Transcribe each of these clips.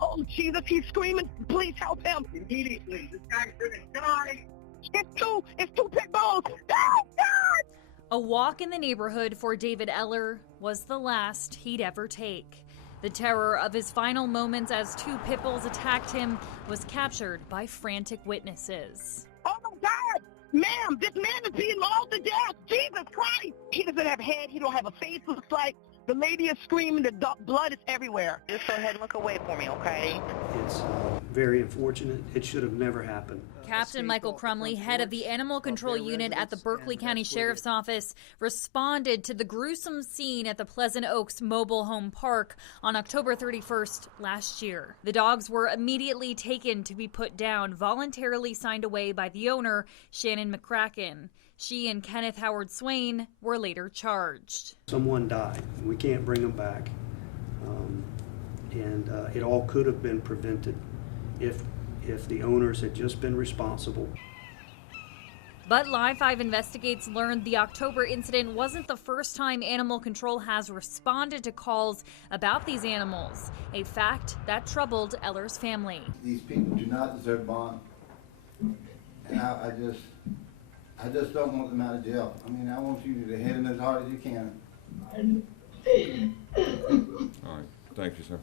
Oh, Jesus, he's screaming. Please help him. Immediately. This guy's gonna die. It's two pit bulls. God! A walk in the neighborhood for David Eller was the last he'd ever take. The terror of his final moments as two pit bulls attacked him was captured by frantic witnesses. Oh, my God. Ma'am, this man is being mauled to death. Jesus Christ. He doesn't have a head. He don't have a face. Looks like the lady is screaming. The blood is everywhere. Just go ahead and look away for me, okay? It's very unfortunate. It should have never happened. Captain Michael Crumley, head of the Animal Control Unit at the Berkeley County Sheriff's Office, responded to the gruesome scene at the Pleasant Oaks Mobile Home Park on October 31st last year. The dogs were immediately taken to be put down, voluntarily signed away by the owner, Shannon McCracken. She and Kenneth Howard Swain were later charged. Someone died. We can't bring them back. And it all could have been prevented if the owners had just been responsible. But Live 5 Investigates learned the October incident wasn't the first time Animal Control has responded to calls about these animals, a fact that troubled Eller's family. These people do not deserve bond, and I just don't want them out of jail. I mean, I want you to hit them as hard as you can. All right, thank you, sir.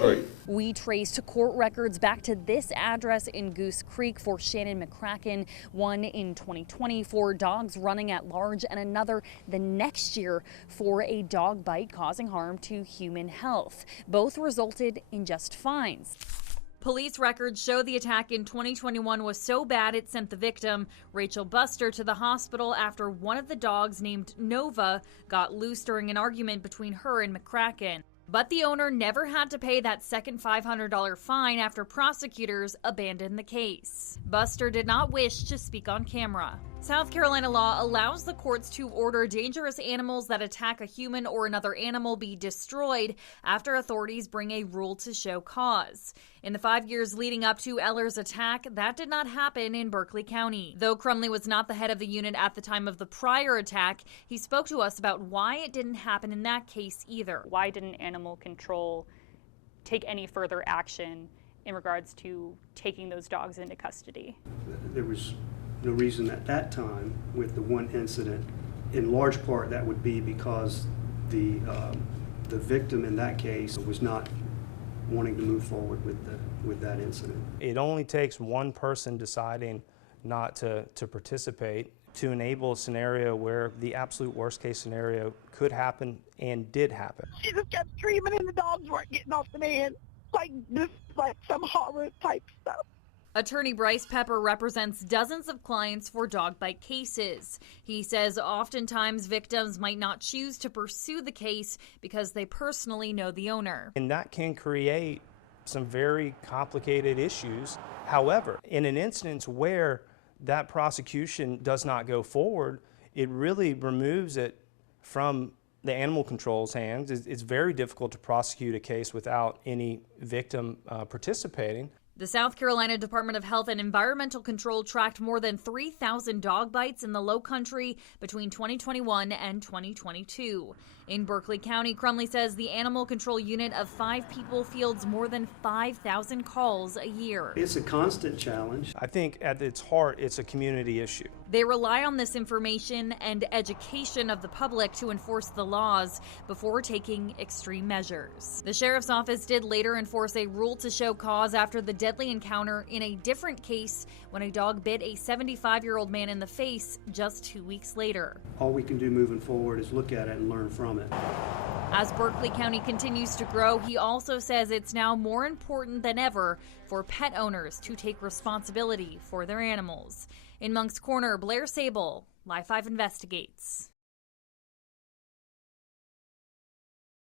All right. We traced court records back to this address in Goose Creek for Shannon McCracken, one in 2020 for dogs running at large, and another the next year for a dog bite causing harm to human health. Both resulted in just fines. Police records show the attack in 2021 was so bad it sent the victim, Rachel Buster, to the hospital after one of the dogs, named Nova, got loose during an argument between her and McCracken. But the owner never had to pay that second $500 fine after prosecutors abandoned the case. Buster did not wish to speak on camera. South Carolina law allows the courts to order dangerous animals that attack a human or another animal be destroyed after authorities bring a rule to show cause. In the 5 years leading up to Eller's attack, that did not happen in Berkeley County. Though Crumley was not the head of the unit at the time of the prior attack, he spoke to us about why it didn't happen in that case either. Why didn't Animal Control take any further action in regards to taking those dogs into custody? There was no reason at that time with the one incident. In large part, that would be because the victim in that case was not wanting to move forward with that incident. It only takes one person deciding not to participate to enable a scenario where the absolute worst case scenario could happen and did happen. She just kept screaming and the dogs weren't getting off the man. Like some horror type stuff. Attorney Bryce Pepper represents dozens of clients for dog bite cases. He says oftentimes victims might not choose to pursue the case because they personally know the owner. And that can create some very complicated issues. However, in an instance where that prosecution does not go forward, it really removes it from the Animal Control's hands. It's very difficult to prosecute a case without any victim participating. The South Carolina Department of Health and Environmental Control tracked more than 3,000 dog bites in the Low Country between 2021 and 2022. In Berkeley County, Crumley says the Animal Control Unit of 5 people fields more than 5,000 calls a year. It's a constant challenge. I think at its heart, it's a community issue. They rely on this information and education of the public to enforce the laws before taking extreme measures. The sheriff's office did later enforce a rule to show cause after the deadly encounter in a different case when a dog bit a 75-year-old man in the face just 2 weeks later. All we can do moving forward is look at it and learn from it. As Berkeley County continues to grow, he also says it's now more important than ever for pet owners to take responsibility for their animals. In Moncks Corner, Blair Sable, Live 5 Investigates.